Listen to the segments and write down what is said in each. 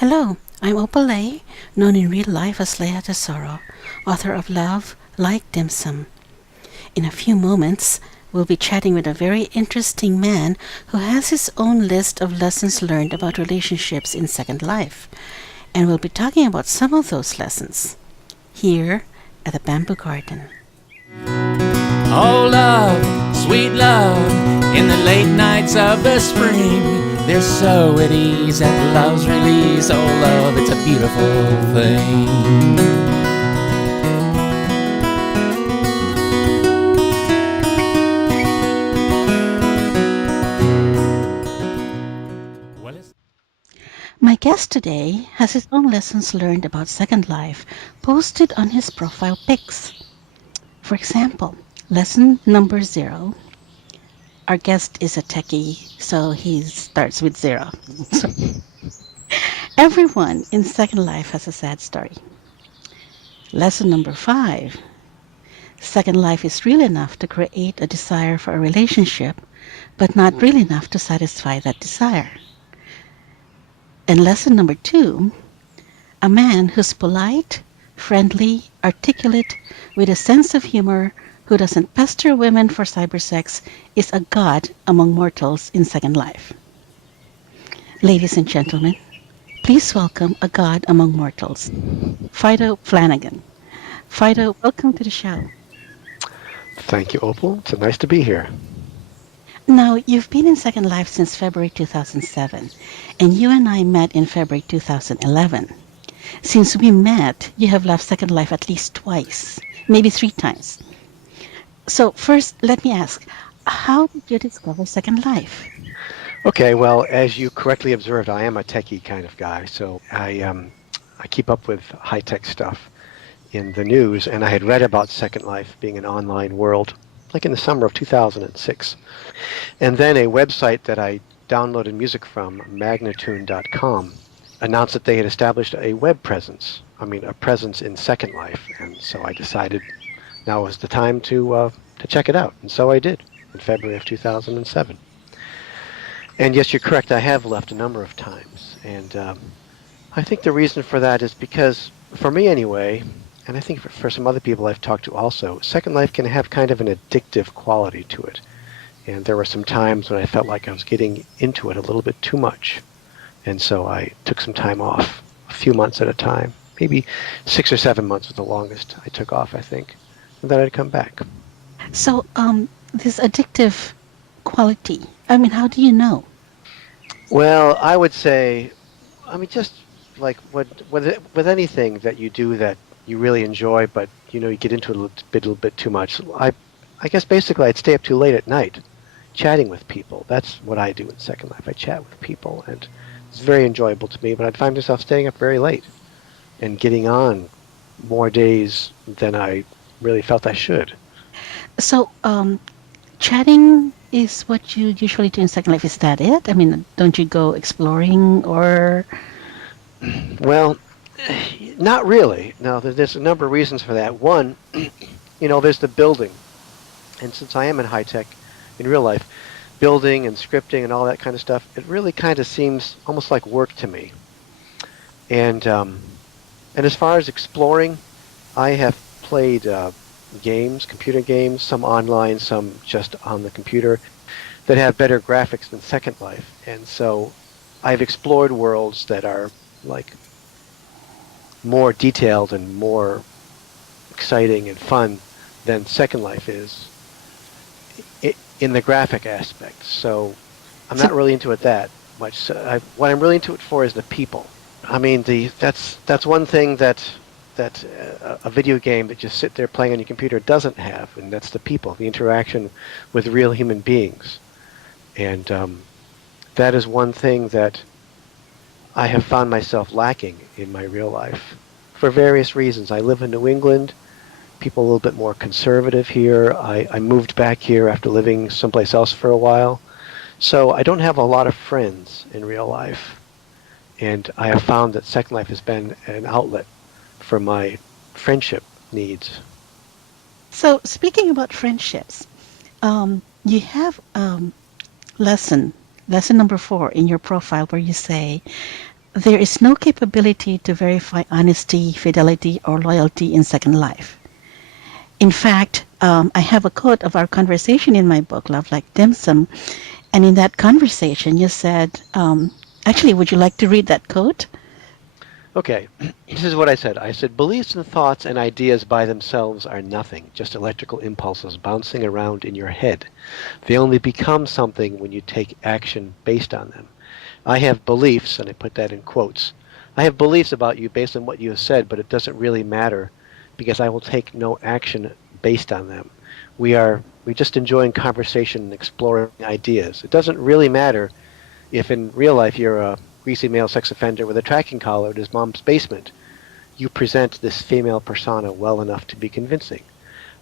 Hello, I'm Opal Lei, known in real life as Lea Tesoro, author of Love Like Dim Sum. In a few moments, we'll be chatting with a very interesting man who has his own list of lessons learned about relationships in Second Life, and we'll be talking about some of those lessons here at the Bamboo Garden. Oh, love, sweet love, in the late nights of the spring, they're so at ease at love's release. Oh, love, it's a beautiful thing. My guest today has his own lessons learned about Second Life posted on his profile pics. For example, lesson number 0. Our guest is a techie, so he starts with 0. Everyone in Second Life has a sad story. Lesson number 5. Second Life is real enough to create a desire for a relationship, but not real enough to satisfy that desire. And lesson number 2, a man who's polite, friendly, articulate, with a sense of humor, who doesn't pester women for cybersex, is a god among mortals in Second Life. Ladies and gentlemen, please welcome a god among mortals, Phydeau Flanagan. Phydeau, welcome to the show. Thank you, Opal. It's nice to be here. Now, you've been in Second Life since February 2007, and you and I met in February 2011. Since we met, you have left Second Life at least twice, maybe 3 times. So first, let me ask, how did you discover Second Life? Okay, well, as you correctly observed, I am a techie kind of guy, so I keep up with high-tech stuff in the news, and I had read about Second Life being an online world, like in the summer of 2006. And then a website that I downloaded music from, magnatune.com, announced that they had established a web presence, a presence in Second Life, and so I decided now was the time to check it out, and so I did in February of 2007. And yes, you're correct, I have left a number of times, and I think the reason for that is because, for me anyway, and I think for some other people I've talked to also, Second Life can have kind of an addictive quality to it. And there were some times when I felt like I was getting into it a little bit too much. And so I took some time off, a few months at a time. Maybe 6 or 7 months was the longest I took off, I think. And then I'd come back. So, this addictive quality, how do you know? Well, I would say, just like with anything that you do that you really enjoy, but you get into it a little bit too much. I guess basically I'd stay up too late at night chatting with people. That's what I do in Second Life. I chat with people, and it's very enjoyable to me, but I'd find myself staying up very late and getting on more days than I really felt I should. So, chatting is what you usually do in Second Life. Is that it? Don't you go exploring or... Well, not really. No, there's a number of reasons for that. One, there's the building. And since I am in high tech, in real life, building and scripting and all that kind of stuff, it really kind of seems almost like work to me. And as far as exploring, I have played games, computer games, some online, some just on the computer, that have better graphics than Second Life. And so I've explored worlds that are like more detailed and more exciting and fun than Second Life is in the graphic aspect. So I'm not really into it that much. So what I'm really into it for is the people. That's one thing that a video game that just sit there playing on your computer doesn't have, and that's the people, the interaction with real human beings. And that is one thing that I have found myself lacking in my real life for various reasons. I live in New England. People a little bit more conservative here. I moved back here after living someplace else for a while. So I don't have a lot of friends in real life. And I have found that Second Life has been an outlet for my friendship needs. So, speaking about friendships, you have lesson number 4 in your profile where you say, There is no capability to verify honesty, fidelity, or loyalty in Second Life. In fact, I have a quote of our conversation in my book, Love Like Dim Sum, and in that conversation you said, actually, would you like to read that quote? Okay, this is what I said. I said, beliefs and thoughts and ideas by themselves are nothing, just electrical impulses bouncing around in your head. They only become something when you take action based on them. I have beliefs, and I put that in quotes. I have beliefs about you based on what you have said, but it doesn't really matter because I will take no action based on them. We just enjoying conversation and exploring ideas. It doesn't really matter if in real life you're a greasy male sex offender with a tracking collar at his mom's basement. You present this female persona well enough to be convincing.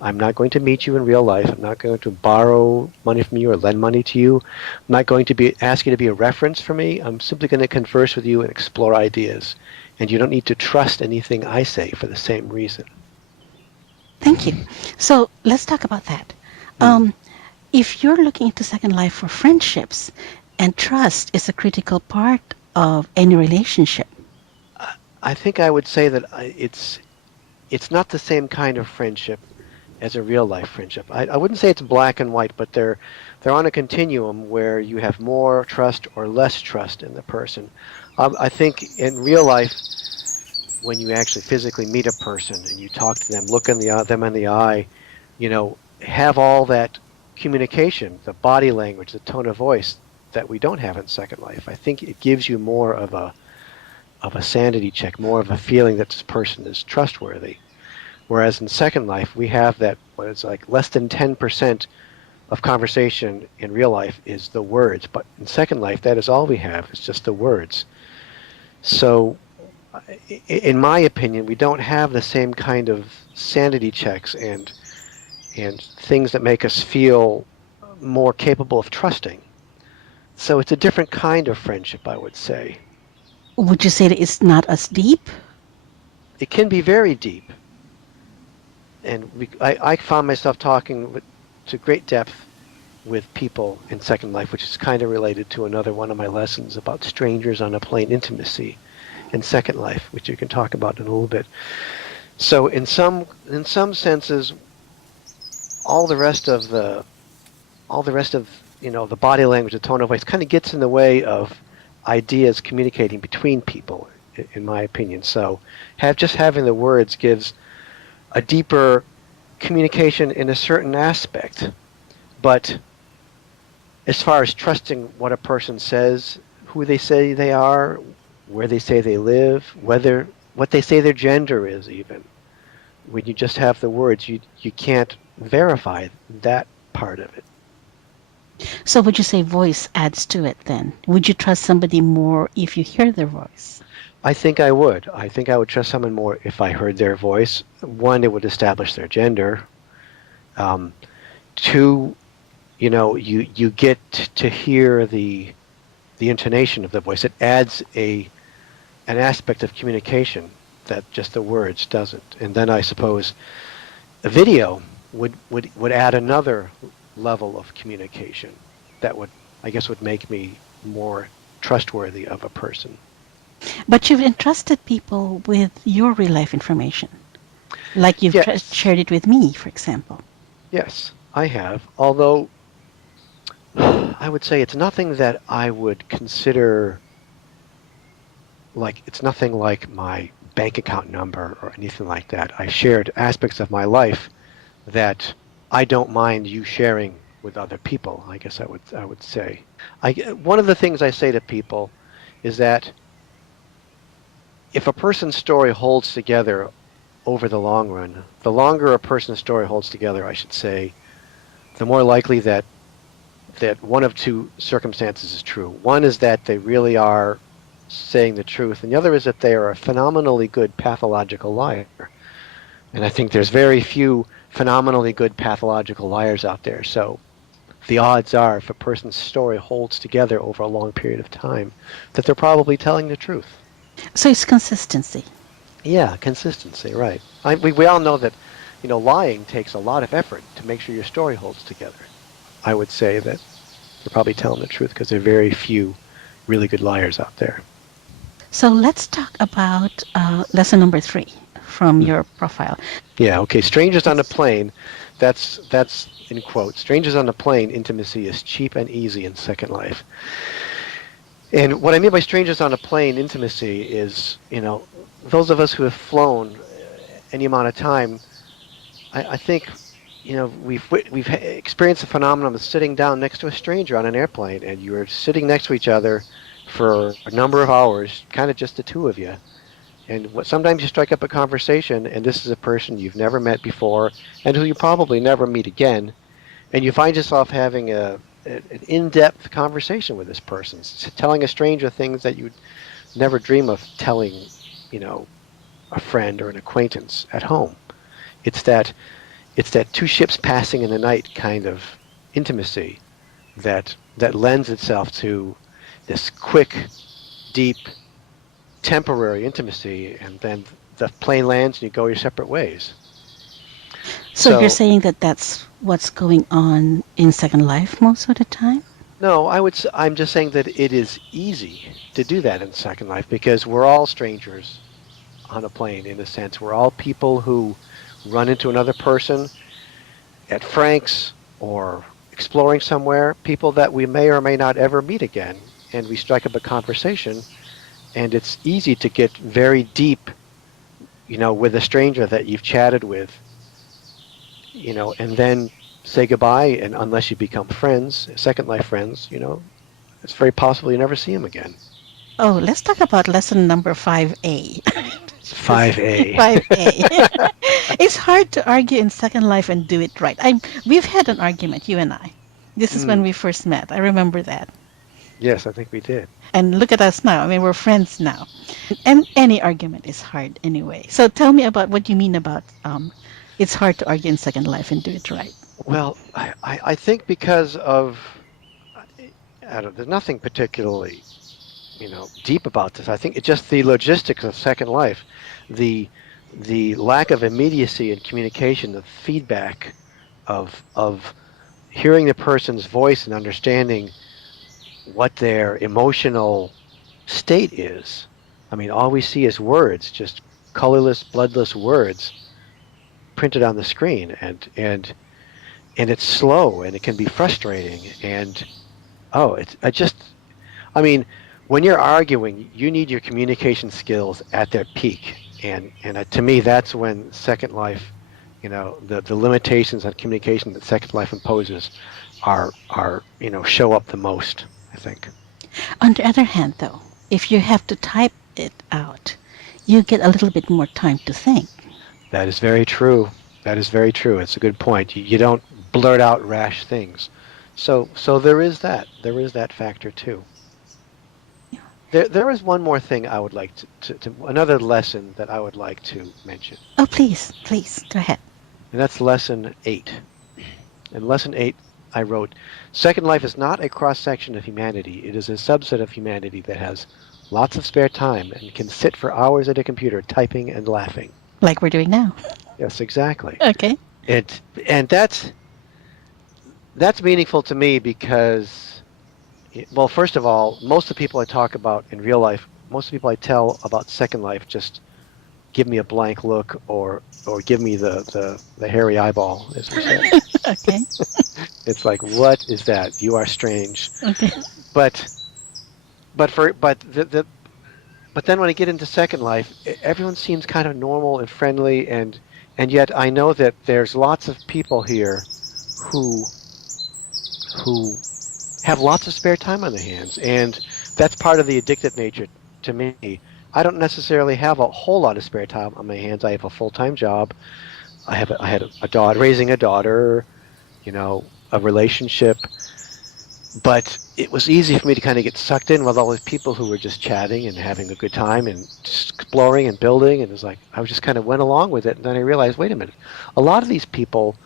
I'm not going to meet you in real life. I'm not going to borrow money from you or lend money to you. I'm not going to be ask you to be a reference for me. I'm simply going to converse with you and explore ideas. And you don't need to trust anything I say for the same reason. Thank you. So let's talk about that. Hmm. If you're looking into Second Life for friendships, and trust is a critical part of any relationship. I think I would say that it's not the same kind of friendship as a real life friendship. I wouldn't say it's black and white, but they're on a continuum where you have more trust or less trust in the person. I think in real life, when you actually physically meet a person and you talk to them, look in them in the eye, have all that communication, the body language, the tone of voice that we don't have in Second Life. I think it gives you more of a sanity check, more of a feeling that this person is trustworthy. Whereas in Second Life, we have that, what is like less than 10% of conversation in real life is the words. But in Second Life, that is all we have, is just the words. So, in my opinion, we don't have the same kind of sanity checks and things that make us feel more capable of trusting. So it's a different kind of friendship, I would say. Would you say that it's not as deep? It can be very deep. And I found myself talking to great depth with people in Second Life, which is kind of related to another one of my lessons about strangers on a plane intimacy in Second Life, which you can talk about in a little bit. So in some senses, all the rest of the all the rest of the body language, the tone of voice, kind of gets in the way of ideas communicating between people, in my opinion. So having the words gives a deeper communication in a certain aspect. But as far as trusting what a person says, who they say they are, where they say they live, what they say their gender is, even when you just have the words, you can't verify that part of it. So would you say voice adds to it then? Would you trust somebody more if you hear their voice? I think I would. I think I would trust someone more if I heard their voice. One, it would establish their gender. Um, Two, you get to hear the intonation of the voice. It adds an aspect of communication that just the words doesn't. And then I suppose a video would add another level of communication that I guess would make me more trustworthy of a person. But you've entrusted people with your real life information, like you've Yes, shared it with me, for example. yes, I have. Although I would say it's nothing that I would consider like it's nothing like my bank account number or anything like that. I shared aspects of my life that I don't mind you sharing with other people. I guess I would say. One of the things I say to people is that if a person's story holds together over the long run, the longer a person's story holds together, I should say, the more likely that one of two circumstances is true. One is that they really are saying the truth, and the other is that they are a phenomenally good pathological liar. And I think there's very few phenomenally good pathological liars out there. So the odds are, if a person's story holds together over a long period of time, that they're probably telling the truth. So it's consistency. Yeah, consistency, right. We all know that, lying takes a lot of effort to make sure your story holds together. I would say that you're probably telling the truth because there are very few really good liars out there. So let's talk about lesson number 3 from Mhm. your profile. Yeah, okay. Strangers on a It's plane, that's in quotes. Strangers on a plane, intimacy is cheap and easy in Second Life. And what I mean by strangers on a plane intimacy is, those of us who have flown any amount of time, I think, we've experienced the phenomenon of sitting down next to a stranger on an airplane, and you're sitting next to each other for a number of hours, kind of just the two of you. And sometimes you strike up a conversation, and this is a person you've never met before, and who you probably never meet again, and you find yourself having an in-depth conversation with this person, telling a stranger things that you'd never dream of telling, you know, a friend or an acquaintance at home. It's that it's that two ships passing in the night kind of intimacy that lends itself to this quick, deep, temporary intimacy, and then the plane lands and you go your separate ways. So you're So saying that that's what's going on in Second Life most of the time? no, I'm just saying that it is easy to do that in Second Life because we're all strangers on a plane in a sense. We're all people who run into another person at Frank's or exploring somewhere, people that we may or may not ever meet again, and we strike up a conversation, and it's easy to get very deep, with a stranger that you've chatted with, and then say goodbye, and unless you become friends, Second Life friends, it's very possible you never see them again. Oh, let's talk about lesson number 5A. Because 5A. 5A. It's hard to argue in Second Life and do it right. We've had an argument, you and I. This is when Mm, we first met. I remember that. yes, I think we did. And look at us now. I mean, we're friends now. And any argument is hard anyway. So tell me about what you mean about it's hard to argue in Second Life and do it right. Well, I think because of, there's nothing particularly deep about this. I think it's just the logistics of Second Life, the the lack of immediacy in communication, the feedback of hearing the person's voice and understanding what their emotional state is. I mean, all we see is words, just colorless, bloodless words printed on the screen, and it's slow and it can be frustrating. And oh, it's I just I mean, when you're arguing, you need your communication skills at their peak, and to me, that's when Second Life, the limitations on communication that Second Life imposes, are show up the most. I think On the other hand, though, if you have to type it out, you get a little bit more time to think. that is very true. That is very true. It's a good point. You don't blurt out rash things. So there is that. There is that factor too. There is one more thing I would like to another lesson that I would like to mention. Oh, please, please, go ahead. And that's lesson 8. In lesson 8, I wrote, Second Life is not a cross-section of humanity. It is a subset of humanity that has lots of spare time and can sit for hours at a computer typing and laughing. Like we're doing now. Yes, exactly. Okay. And that's meaningful to me because, well, first of all, most of the people I talk about in real life, most of the people I tell about Second Life just give me a blank look or give me the hairy eyeball, as we say. Okay. It's like, what is that? You are strange. Okay. But but for but but then when I get into Second Life, everyone seems kind of normal and friendly, and yet I know that there's lots of people here who who have lots of spare time on their hands, and that's part of the addictive nature to me. I don't necessarily have a whole lot of spare time on my hands. I have a full-time job. I had a daughter, raising a daughter, a relationship. But it was easy for me to kind of get sucked in with all these people who were just chatting and having a good time and just exploring and building. And it was like, I just kind of went along with it. And then I realized, wait a minute, a lot of these people,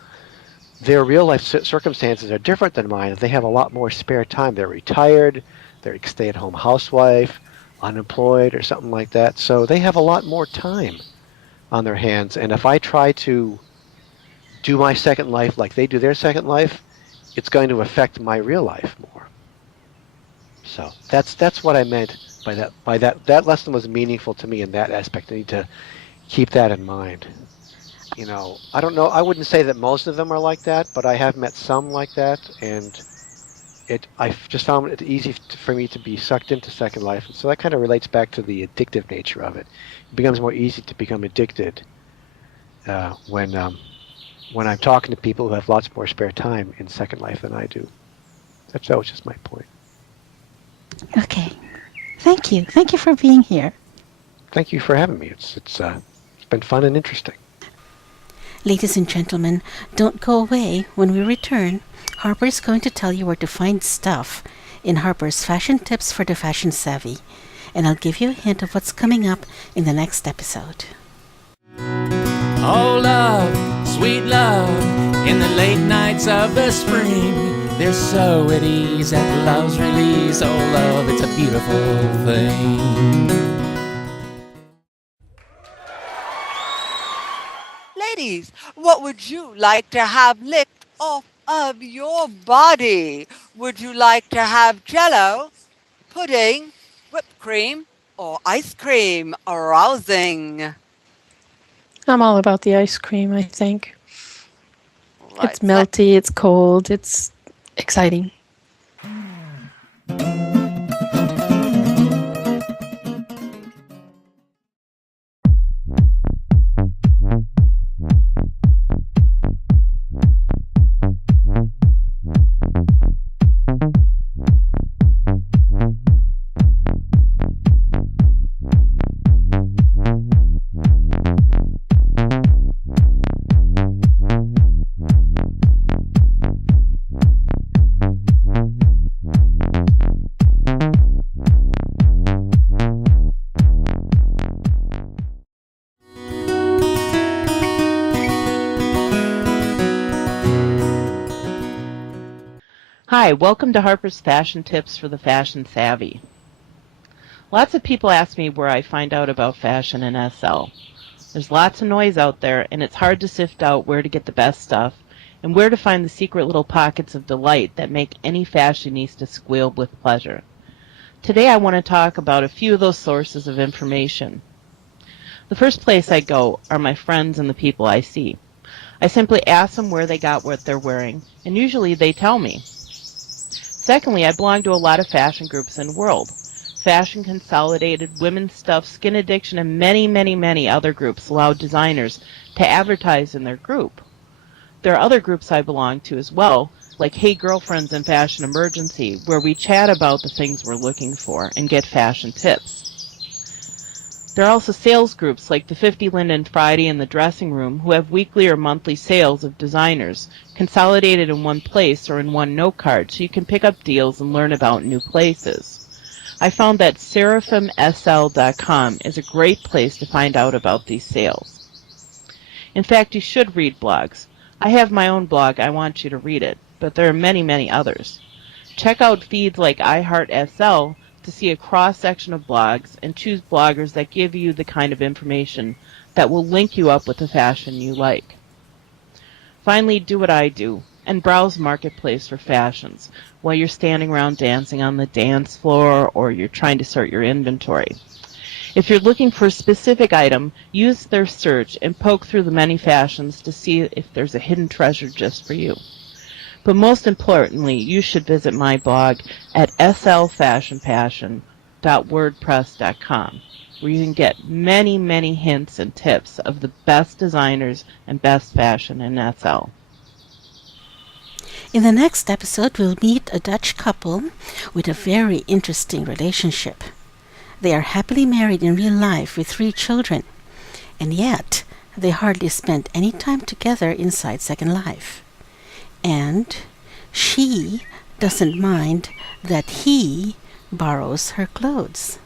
their real life circumstances are different than mine. They have a lot more spare time. They're retired, they're a stay-at-home housewife, unemployed or something like that. So they have a lot more time on their hands. And if I try to do my Second Life like they do their Second Life, it's going to affect my real life more. So that's what I meant That lesson was meaningful to me in that aspect. I need to keep that in mind. I don't know. I wouldn't say that most of them are like that, but I have met some like that, and I've just found it easy for me to be sucked into Second Life, and so that kind of relates back to the addictive nature of it. It becomes more easy to become addicted when I'm talking to people who have lots more spare time in Second Life than I do. That was just my point. Okay. Thank you. Thank you for being here. Thank you for having me. It's been fun and interesting. Ladies and gentlemen, don't go away. When we return, Harper is going to tell you where to find stuff in Harper's Fashion Tips for the Fashion Savvy. And I'll give you a hint of what's coming up in the next episode. Oh, love, sweet love, in the late nights of the spring, they're so at ease at love's release. Oh, love, it's a beautiful thing. Ladies, what would you like to have licked off of your body? Would you like to have jello, pudding, whipped cream, or ice cream? Arousing. I'm all about the ice cream, I think. Right. It's melty, it's cold, it's exciting. Hi, welcome to Harper's Fashion Tips for the Fashion Savvy. Lots of people ask me where I find out about fashion in SL. There's lots of noise out there, and it's hard to sift out where to get the best stuff and where to find the secret little pockets of delight that make any fashionista squeal with pleasure. Today I want to talk about a few of those sources of information. The first place I go are my friends and the people I see. I simply ask them where they got what they're wearing, and usually they tell me. Secondly, I belong to a lot of fashion groups in the world. Fashion Consolidated, Women's Stuff, Skin Addiction, and many, many, many other groups allow designers to advertise in their group. There are other groups I belong to as well, like Hey Girlfriends and Fashion Emergency, where we chat about the things we're looking for and get fashion tips. There are also sales groups like the 50 Linden Friday and the Dressing Room who have weekly or monthly sales of designers consolidated in one place or in one note card so you can pick up deals and learn about new places. I found that seraphimsl.com is a great place to find out about these sales. In fact, you should read blogs. I have my own blog. I want you to read it, but there are many, many others. Check out feeds like iHeartSL to see a cross-section of blogs and choose bloggers that give you the kind of information that will link you up with the fashion you like. Finally, do what I do and browse Marketplace for fashions while you're standing around dancing on the dance floor or you're trying to sort your inventory. If you're looking for a specific item, use their search and poke through the many fashions to see if there's a hidden treasure just for you. But most importantly, you should visit my blog at slfashionpassion.wordpress.com, where you can get many, many hints and tips of the best designers and best fashion in SL. In the next episode, we'll meet a Dutch couple with a very interesting relationship. They are happily married in real life with 3 children, and yet they hardly spend any time together inside Second Life. And she doesn't mind that he borrows her clothes.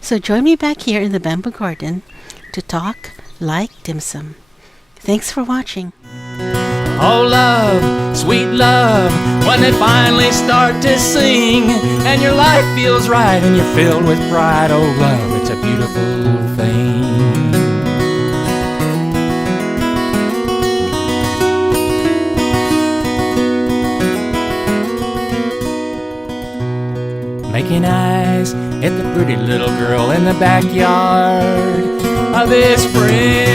So join me back here in the Bamboo Garden to talk like dim sum. Thanks for watching. Oh, love, sweet love, when they finally start to sing and your life feels right and you're filled with pride. Oh, love, it's a beautiful thing. Making eyes hit the pretty little girl in the backyard of his friend.